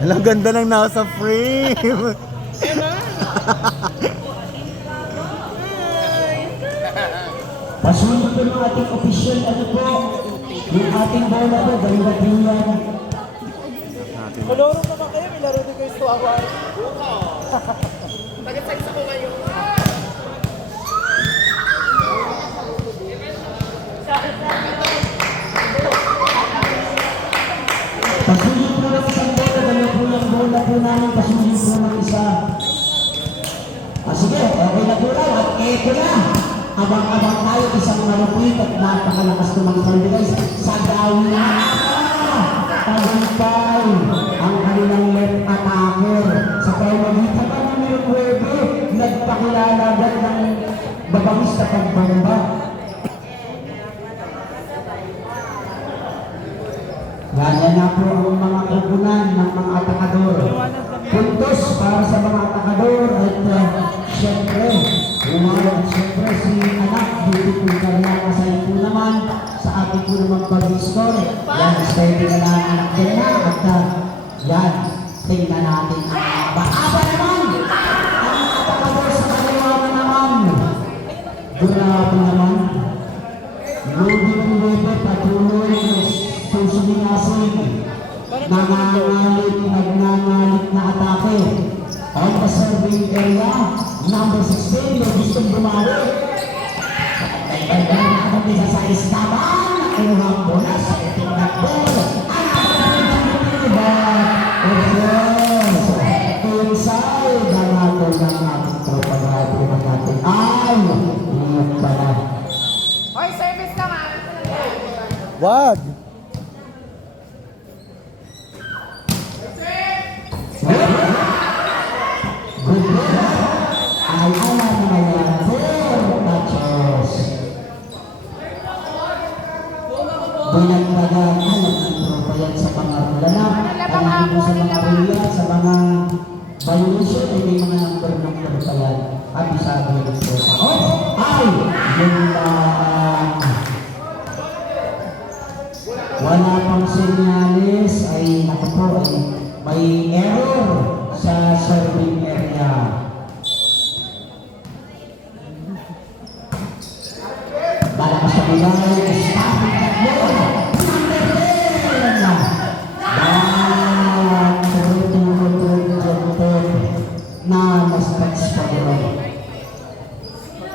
Ang ganda ng nasa frame. Pasunod po ng ating official, ano po, yung ating bola po, baliwag-liwan. Malorong naman kayo, may laro din kayo sa away. Tagat-size ako ngayon. Pasunod po ng isang bola, dalawa po yung bola po namin, pasunod po ng isa. Sige, okay na po lang, at eto na. Abang-abang tayo, isang marupit at napakalakas ng mga guys. Sa gawin na tagumpay ang kanilang left attacker. Sa pamamagitan pa ng Merwebe, nagpakilala agad ng babangis na pagbamba. Ganyan na po ang mga kukunan ng mga atakador. Puntos para sa mga atakador at siyempre, siyempre si anak, dito po karya kasay po naman sa ating po naman pag-score. Yan, steady na lang anak din na at yan, tingnan natin ang baaba naman. Ang atakador sa kaliwa na naman. Grabe naman. Lodi Puwebe, patuloy susumingasin. Nagngangalit na atake. On the serving area, number 16, yung gustong bumawi. Dahil na natin sa istaban, kinuhang bolas sa iting nakbol. Inside, ang atin ng ating tropa na ating natin. Ay, iyon pala. Hoy, service ka nga! Wag! Ay, alam na yan. 4 touches. Binagbagan, alam ng tropa yan sa pangarulana. Alam mo sa mga ruya, sa mga violation, ay may mga number pa yan. Abisado yung tropa. Oh, ay! Yun lang. Wala pang senyales, ay naku po, ay may error sa serving area. Balakas sa bilay, stopping that ball. Number 10! Na mas-touch pa rin.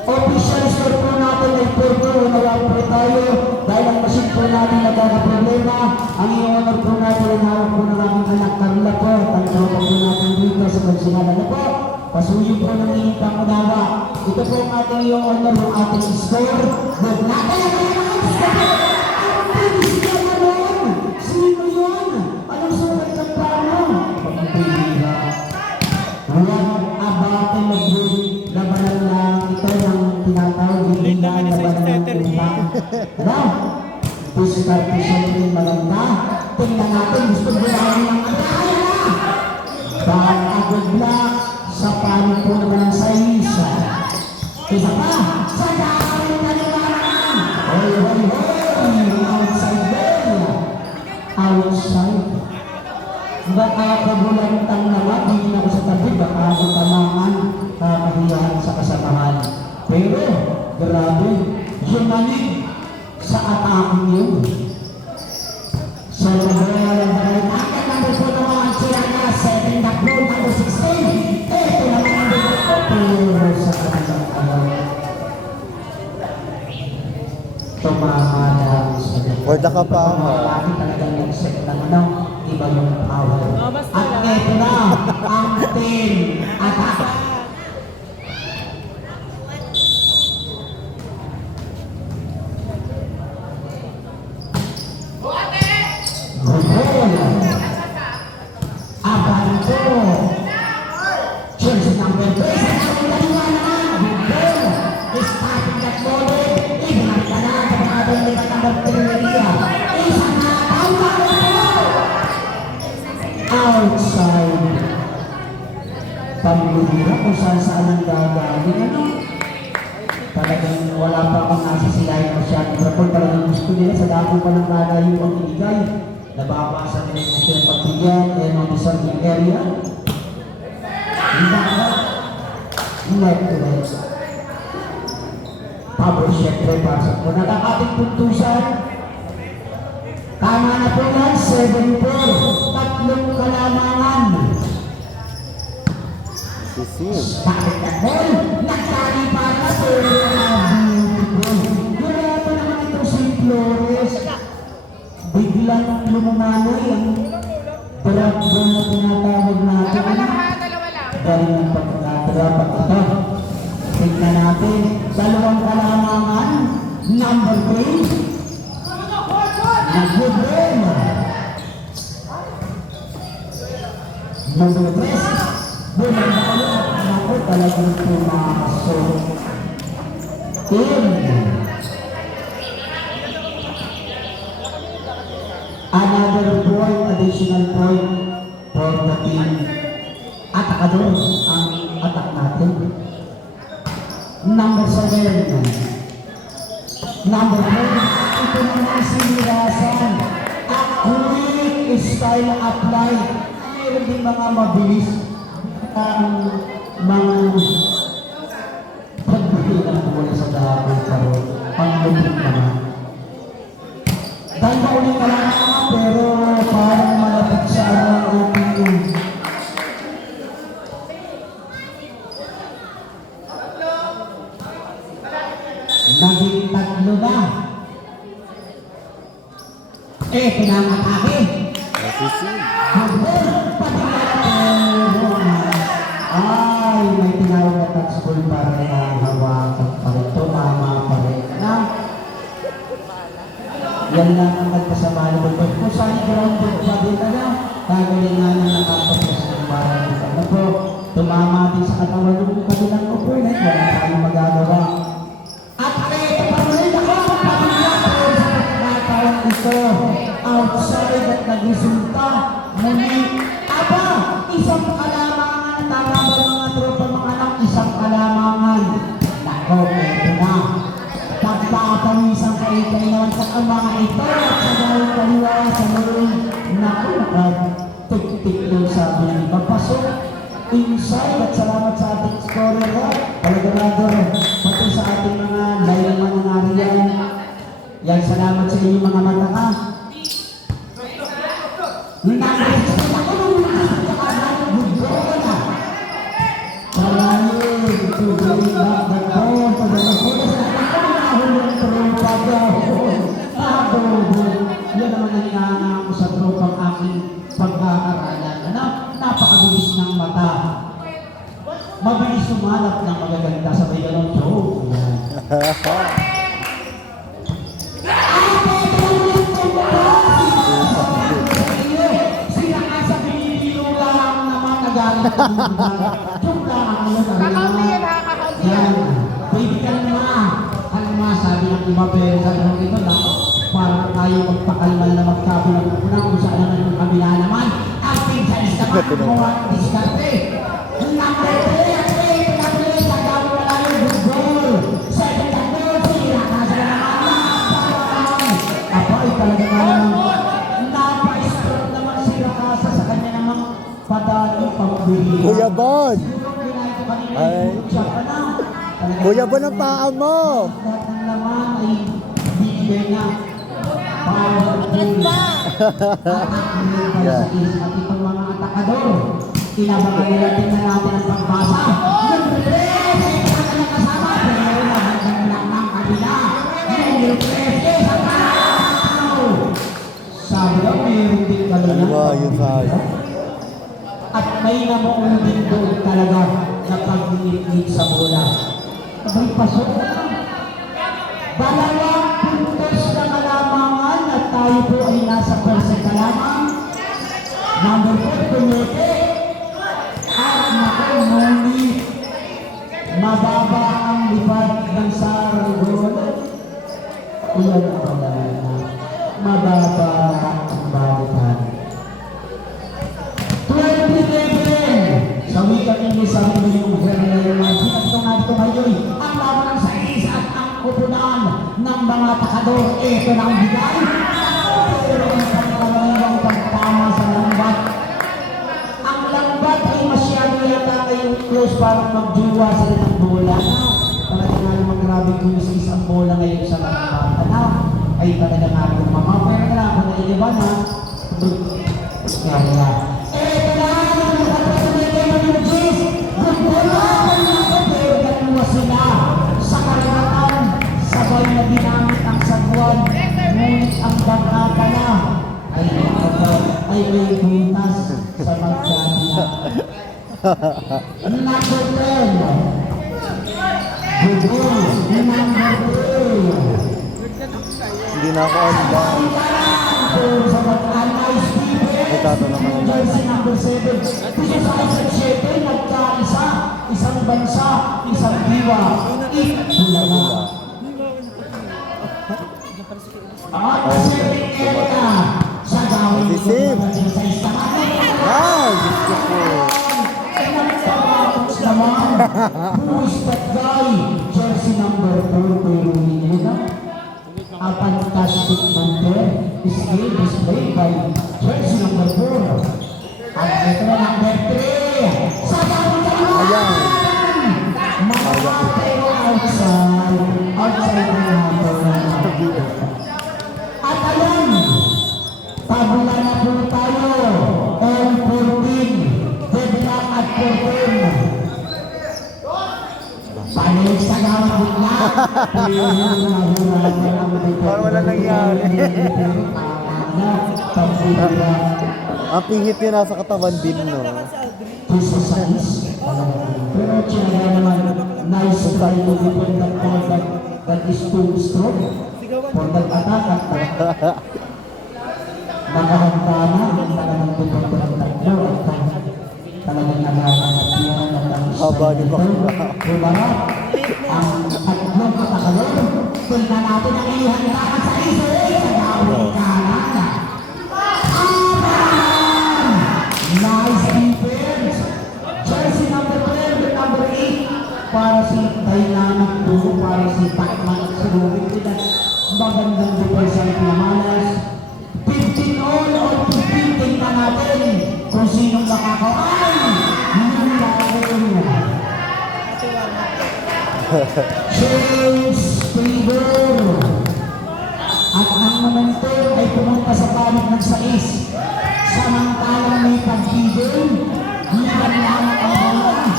Official score po natin ay 4-2. Nawala po tayo dahil ang machine po natin nagkakaproblema. Ang i-honor po natin ang hawak po ng aming anak Carla po. Tanggawa po natin dito sa konsinala na po. Pasuyo po ng inyong pangunawa. Ito po ang ating i-honor ng ating score. But natin ang inyong score! Ang bilis ka naman! Sino yun? Anong sulat ng plano? Pagpapilira. Huwag abate labanan lang ito ng tinatawag hindi na labanan ng utang. Ano? Physical siyempre maganda. Tingnan natin, gusto bulaan ng kaya na. Bang agad na sa paano po naman ang size. Isa pa, sa dahil na naman. Hoy, hoy, hoy! Outside there. Outside. Baka kabulantang naman, hindi na ako sa tabi, baka ako tamangan, kakahiyahan sa kasamahan. Pero, grabe, yumanig sa atake yun. So, nagawala na rin. Akin number po naman sila na second back row, number 16. Ito naman ang number po. Pero sa kanilang ayaw. Tumama lang sa For the kapama. lagi talagang nag-set ng ano, iba yung power. At ito na, ang team attack. Gol! Abanto! Jersey number 3, sa aking kaliwa naman, Gol! Starting that ball, ibang ka na, sa mga balik at number 3 niya. Isa na, outside. Pambulira kung saan ang gagawin. Ano? Talagang wala pa akong nasisilayan masyadong rapol. Talagang gusto nila sa dako pa ng lalayo ang ibigay. Nababasa nila yung kaya pagbigyan and on the serving area. Net to net. Pablo syempre para sa po nakakating puntusan. Tama na po yan, 7-4. Tatlong kalamangan. Sisil. Bakit na ball? Nagkari pa na pero beautiful. Wala pa naman ito si Flores. Biglang lumumanoy ang drop ball na tinatawag natin. Dalawa lang ha, dalawa lang. Dahil ng pagkakadrapat ito. Tignan natin. Dalawang kalamangan. Number 3. Good game. Number 3. Bulan na kayo. Ako talagang pumasok. Another point, additional point for the team. Atakador ang atak natin. Number 7. Number 4. Ito naman si Mirasan. A quick style apply. Meron din mga mabilis ang mga pagbigay ng bola sa dahil karoon. Panglupit naman. Dahil mauli ka lang naman, pero parang malapit sa ang ating naging 3 na. Pinangatake. Sisil. Hambol, ay, may tinawag na touch ball para na hawakan pa rin. Tumama pa rin. Yan lang ang nagkasama ng ball. Kung saan grounded pa din na lang, kagalingan ng nakapagpas ng parang ito. Ano po, tumama din sa katawan ng kabilang opponent. Wala tayong magagawa. At ito pa rin ako, pamilya ko sa pagkakataon ito. Outside at nagresulta. Muli, isang kalamangan. Tama ba mga tropa mga anak? Isang kalamangan. Nako, ito na. Pagpapamisang kaitay naman sa mga ito at sa dahil kaliwa sa maroon. Nako, nakatip-tip yung sabi ng papasok. Inside at salamat sa ating scorer. Talaganado, pati sa ating mga layang mananari yan. Yan, salamat sa inyong mga mata ka. Mabilis sumalap ng magaganda sa may ganong show. Kakaunti yan ha, kakaunti yan. Pwede ka naman. Ano nga sabi ng iba pero sa ganun ito lang, para tayo magpakalma na magkabilang na punang kung saan naman yung kabila naman. Ang pinsalis naman, mga diskarte. Number 3, at 8, number 8, nagawin wala yung good goal. Second and goal, sila kasi naman. Abay, talaga naman. Napa-stroke naman sila kasa sa kanya namang padali pambili. Kuya Bon! Ay. Kuya Bon ang paa mo! Lahat ng laman ay bibigay na. Powerful. Yeah. At itong mga atakador, inabangan nila tingnan natin ang pagbasa. Number 3, ito na kasama, pero nagandang lang ng kabila. Number 3, sa kanaw. Sabi daw, mayroon din kanina. Ano ba yun sa At may namuong din doon talaga na pag-init sa bola. Abay, pasok na. Dalawang puntos na kalamangan at tayo po ay nasa percent na lamang. Number 4, Pinete. At nakamuli. Mababa ang lipad ng Saragol. Iyan ang paglalala. Mababa ang balikan. 2011. Sa wikang English, sabi mo yung Herman. Ito nga ito ngayon. Ang laban ng sais at ang kupunan ng mga takador. Ito na ang bigay. Pero ang pangkalawang Ba't ay masyado yata kayong close para magjuwa sila ng bola? Talaga nga naman grabe kung isang bola ngayon sa mga bata na ay talaga nga kung mamapera na lang kung naiiba na. Kaya eh, kailangan na nakapagpapalay kayo ng Diyos. Good bola! Pero dalawa sila sa karagatan. Sabay na ginamit ang sagwan. Ngunit ang bangkata na ay may butas sa magkakila. Number 10. Good boy. Number 3. Hindi na ako on ba? Sa mag-anay Stephen. Ito naman. Jersey number 7. Dito sa isang 7, nagkaisa. Isang bansa, isang diwa. Bulaga. At sa 7 area, sa gawin ko naman sa isang Ay, gusto ko. naman, who is that guy? Jersey number 4, pero hindi na. A fantastic number is displayed by jersey number 4. At ito na number 3. Sa gawin ka naman! Ayan. Makapatay mo outside the number. At ayan, tabula na po tayo. All 14. Deadlock at 14. Panig sa gawin na. Parang wala nangyari. Ang pihit yun nasa katawan din, no? Pero siya naman, nice try to defend that ball that is too strong. For that attack at nakahanda na ang talagang defend ng tatlo at talagang nagkakatiyan at ang Haba ni Bakla. Bumarap ang tatlong patakalon. Tingnan natin ang ihanda sa Israel sa gawin kanan. Nice defense. Jersey number 12 and number 8 para si Dynamic Duo, para si Pacman at si Rubik. Magandang defense ang pinamalas. 15 all or 15. Tingnan natin kung sinong makakawan. James Faber. At ang momentum ay pumunta sa panig ng 6. Samantalang may pagkigil, liban lang ang bola.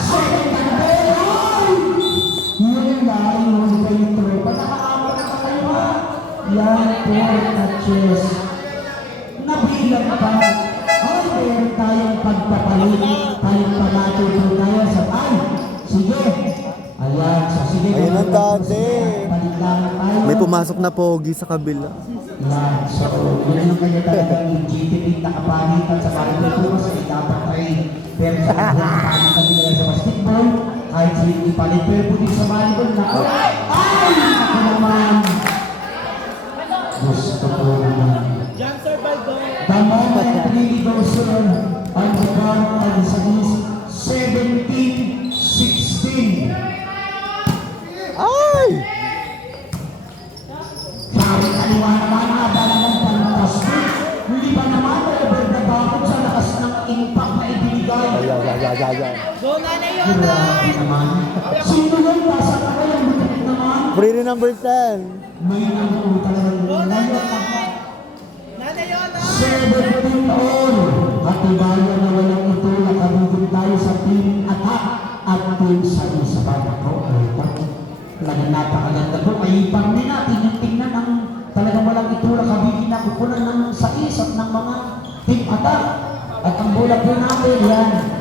Second and goal! Yun dahil huli kayo tropa. Nakakaamon na kayo ha? Yan, 4 touches. Nabilang pa. Ay, meron tayong pagpapalit. Tayong pamatuto tayo sa ay. Sige. Ayan, so sige. Ayun ang dati. Palilangan tayo. May pumasok na pogi sa kabila. Yan, so yun yung kanya talaga yung GTP nakapanitan sa pagkakuro sa dapat ay pero sa pagkakanitan nila sa basketball kahit sa hindi palit pero po din sa volleyball na ay! Ako naman! Gusto ko naman. The moment really goes on the ground and sa 17-16. Ay! Kahit kaliwa naman abala ng fantastic. Hindi ba naman over the bakod sa lakas ng impact na ibinigay? Ay. Grabe naman. Sino yun? Nasa ka kayo? Butik naman. Pretty number 10. May naman talagang ngayon. 17 all. Katibayan na walang ito. Nakabugod tayo sa team attack at team sa isa ba ako? Talagang napakaganda po. Ay pangin natin yung tingnan ang talagang walang ito. Nakabigin na kukunan ng sais at ng mga team attack. At ang bola po natin, yan.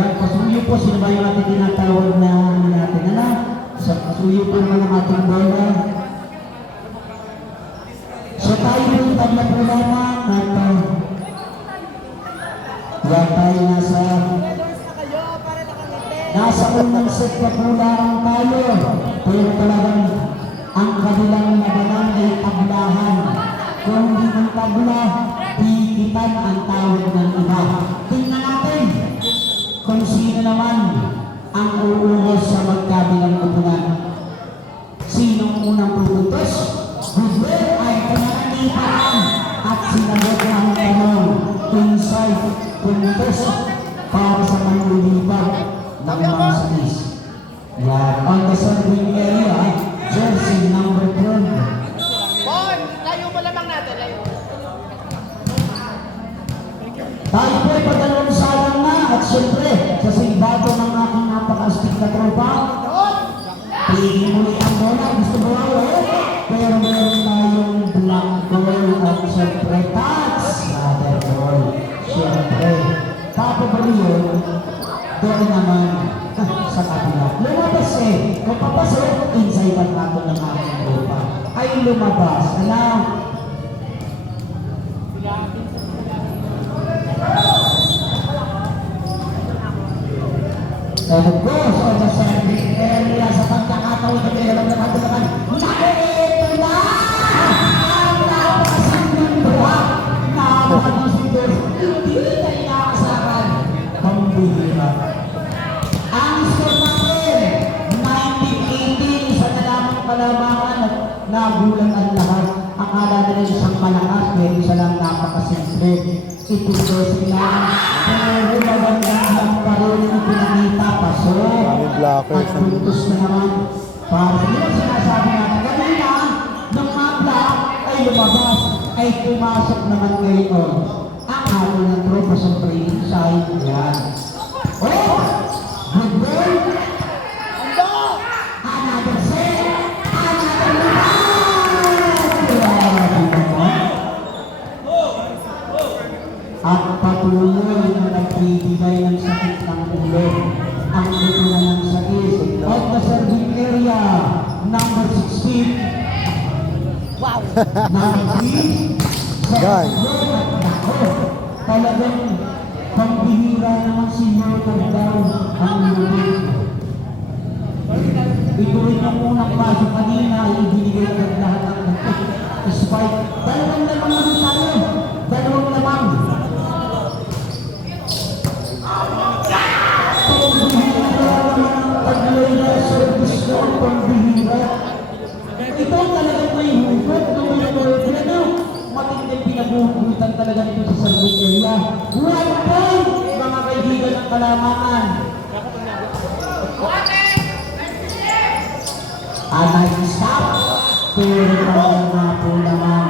Yan, pasuyo po. Sino ba yung ating tinatawag na natin? Sa pasuyo po naman ang ating bola. So tayo po tabla po naman at yan tayo nasa unang set na po lang tayo. Pero talagang ang kabilang labanan ay tablahan. Kung hindi ng tabla, tikitan ang tawag ng iba. Tingnan natin kung sino naman ang uulos sa magkabilang upunan. Sinong unang pupuntos? Husbel ay pinananipan at sinagot ang tanong inside Fuentes para sa manlulibag ng mga sais. Yan. On the serving area, jersey number 12. Bon, layo mo lamang natin, layo. Tayo po ay padalawang salang na at syempre sa simbado ng aking napaka-astig na tropa. Pili muli ang bola, gusto mo pero meron tayong black goal at syempre touch. Another goal. Syempre, Papa Barrio, doon naman sa kabila. Lumabas kung papasok, inside ang nato ng aking tropa. Ay lumabas. Alam, and of course, on the serving area sa pagkakataon na kailan na natin ito na! Ang napakasandang buhat na mga visitors, hindi na inaasahan. Pambihira. Ang score natin, 19-18, isa na lamang kalamangan at nagulat ang lahat. Akala nila isang malakas, pero isa lang napakasimple. Ito sila, pero magandang lang pa rin ang pinakita pa. So, blockers. at puntos na naman. Para sa sinasabi natin, kanina, nung mga black ay lumabas, ay pumasok naman ngayon. Ang atin ng tropa sa training side, yan. Oh! Good goal! Another set! Another at patuloy na nagbibigay ng sakit ng ulo ang luto na ng sakit. At the serving area, number 16. Wow! Number 3. Guy. Nako, talagang pambihira naman si Yorkov daw ang luto. Ito rin ang unang pasok kanina ay ibinigay ng lahat ng nagpit. Despite, dalawang lamang naman tayo. Dalawang lamang. Ito talagang may hugot, matinding pinagugutan talaga nito sa serving area. 1 point, mga kaibigan ng kalamangan. Stop, pero parang nga po naman.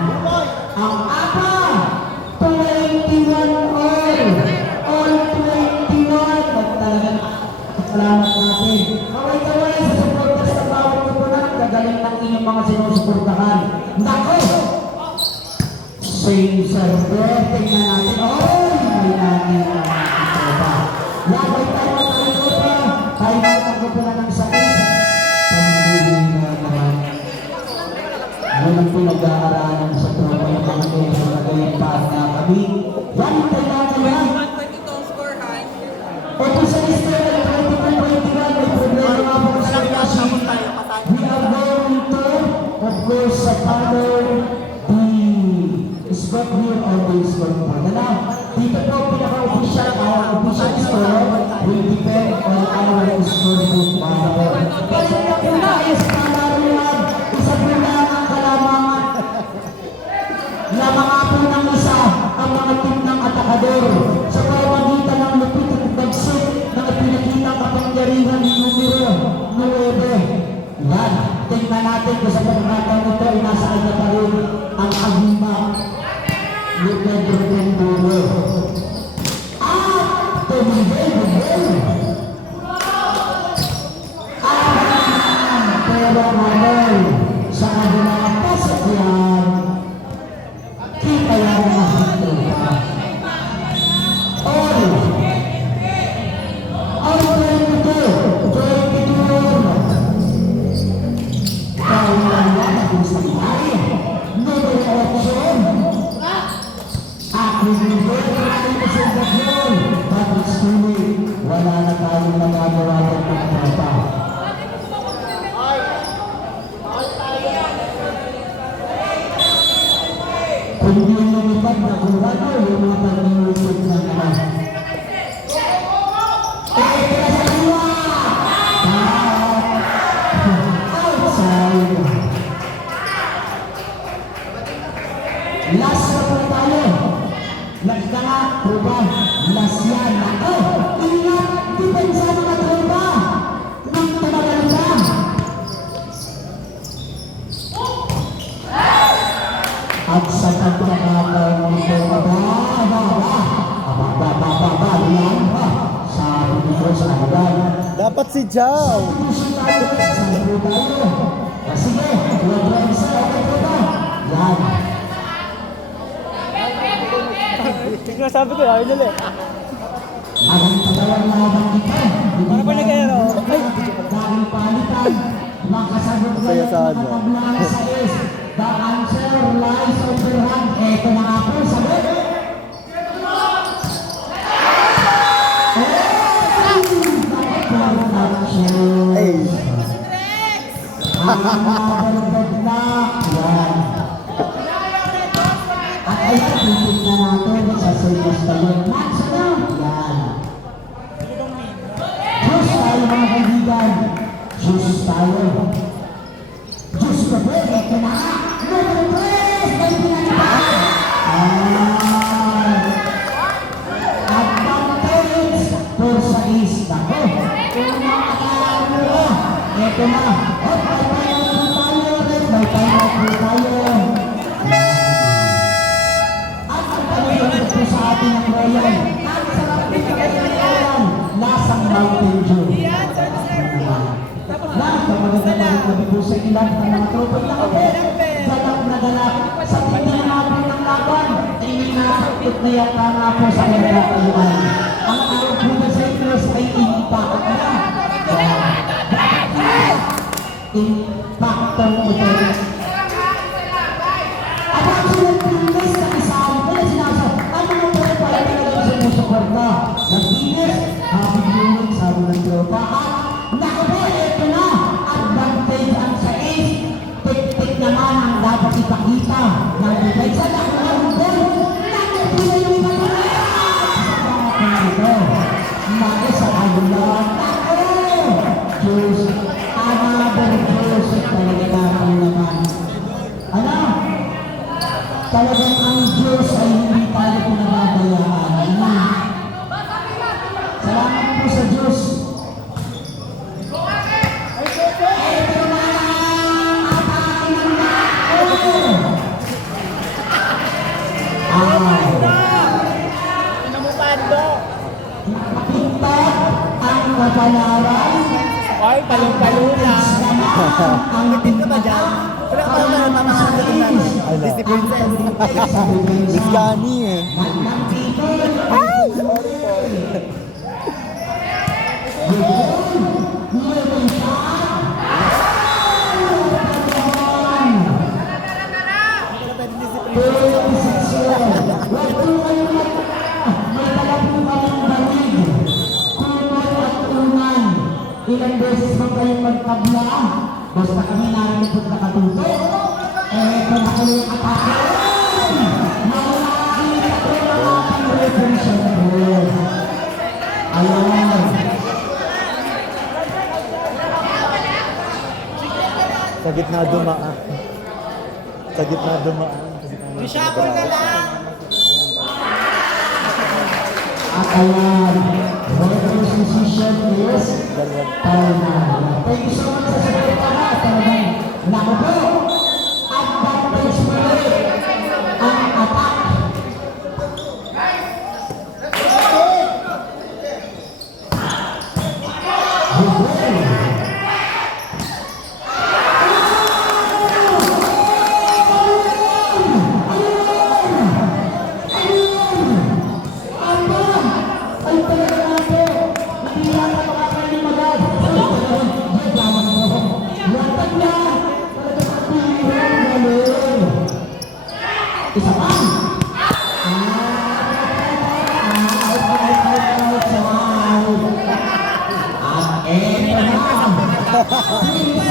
Ang apa, 21 all 21. At talagang salamat natin. Kaway-kaway sa supporters ng bawat kupunan. Gagaling ng inyong mga sinusuportahan. Nako! Same server. Tingnan natin. Oh! May natin ang ating tropa. Labay tayo na tayo pa. Tayo na ang kupunan ng sakit. Pamilin na naman. Walang pinag-aaralan sa tropa ng mga kaya na gayon pa na kami. Yan, kailangan yan. Opo sa lister ng 2021, may problema nga po sa kasi we are going to, of course, sa panel, the spot here on the spot board. Dito po, pinaka-official, our official score will depend on our scorebook para po. Pero yung una is panaruhan, isa po lang ang kalamangan na mga po ng isa ang mga team ng atakador sa pamagitan ng lupit at bagsik na pinakitang kapangyarihan ni numero 9. Yan, tingnan natin kung sa pagkakataon ito ay nasa kanya pa rin ang aguma ni Pedro Penduro. At tumigay mo pero naman sa kanilang pasakyan kita yan ang tropa. All 22 dahil lang yan ang sa ihay. Numero 8 aking numero na sa gasyon. Patrick Stewart, wala na tayong nagagawa ng mga tropa. Dapat si Jao. Sige, wala isa. Yan. Sinasabi ko, ayaw nila eh. Ang tagawang laban kita. Para pa nag-aero. Ay, Dahil palitan. Makasagot ko Saya yung sa ano. nakatablang sa is. The answer lies on your hand. Eto na nga po, sagot. Ay. Ang nabalagad na. Yan. At ay titignan natin sa service talon. Match na. Yan. Diyos tayo mga kaibigan. Diyos tayo. Diyos ka po. Ito na. Number 3. May pinagpapalagad. Advantage for sa is. Ako. Kung makakaalam mo ba? Ito na. At may tayo tayo. May tayo. At ang pagkakas po sa ating ang royal. Ang sarap pinagkakaroon. Lasang Mountain Dew. Lahat ng magandang gabi po sa ilan ng mga tropang nakapit. Galap na galap sa tingin natin ng laban. Ininasakot na yata nga po sa kanyang ang araw po na sa Ingles ay impact na. Impact ang ito. At ang sunod po Ingles na isang ko na sinasabi, ang mga pala pala talagang sumusuporta. Nag-Ingles, happy viewing, sabi ng tropa. At nakuha, ito na. Advantage ang sa is. Tik-tik naman ang dapat ipakita. Nag-ibig sa nakuha ng goal. Nakuha yung iba na ito. Naki sa kagulang. Ako! Diyos. Another Diyos. Talaga naman. Ano? Talagang ang Diyos ay hindi tayo pinababayaan. Salamat po sa Diyos. Ito na ang atake ng Nako! Pinamupando. Nakapintag ang kapalaran. Ay, palong-palo na. Ang ka ba dyan? Wala ka ba na mamasagot natin? Ano? Si Princess. Miss Gani eh. Ilang beses ba kayong magtabla? Basta kami narinig po nakatuto. Ito na kayo yung atake. Malaki na po ang ating revolution. Ayan. Sa gitna dumaan. Sa gitna dumaan. Reshuffle na lang. At ayan. Reference decision is final. Thank you so much sa support na. Talagang naku po. Advantage mo ulit ang attack. Ay talaga nato. Hindi yata makakainin magad. Yaman mo. Latag na. Talagang galing. Isa pa. At eto na.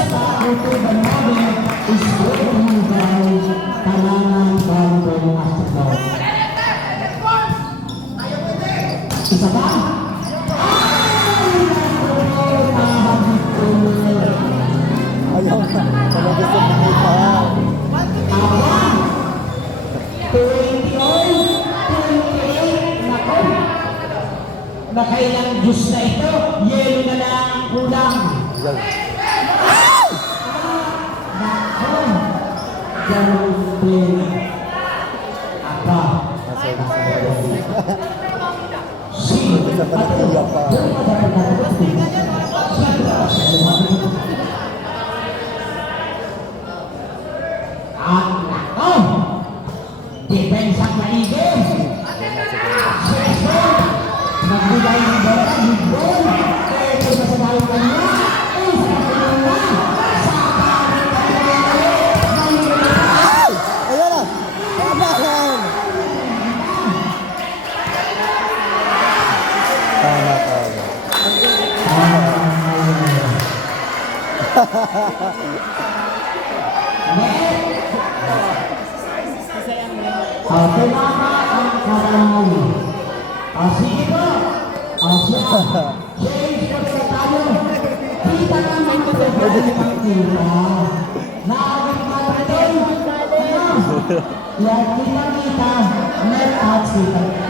Sa kutuban namin is breaking down talangan bagong asikaw. Isa pa. Ayaw na. Talaga sa makita. 28. Nako. Nakailang Diyos na ito. Yelo na lang ang kulang. Yan. Nako. Galing. Apa. Nasa isa. Sino Sa panitilya pa. At nako! Depensa ang maigi! Nagbigay ng bola, Hidon! Ito na sa dahil kanya! Ay, sa kapilala! Sa kapilala! Ay! Ayan na! Tabahan! Tama, tama. Tumama ang kamay. Sige po. Siya. James, pagka tayo. Kita ka mga kapatid. Kita. Nakagad ka rin. Yan, kita. Net out kita.